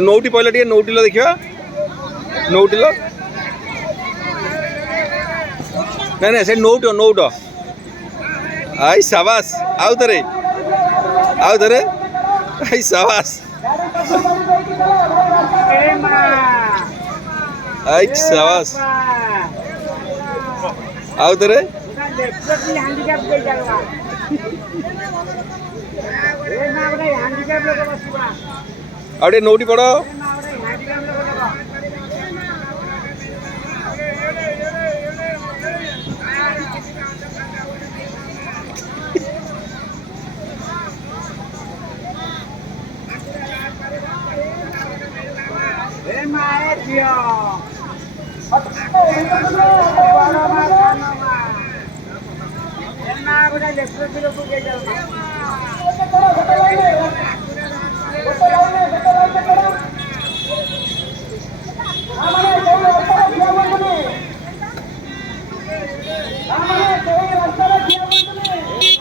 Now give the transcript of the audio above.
नौटी पहले टे नौटी देखा नौटी ना ना से नौट नौट आई साबास आउ थे आई साबास आई साबास आउ थे आउटे नौटी पड़ Let's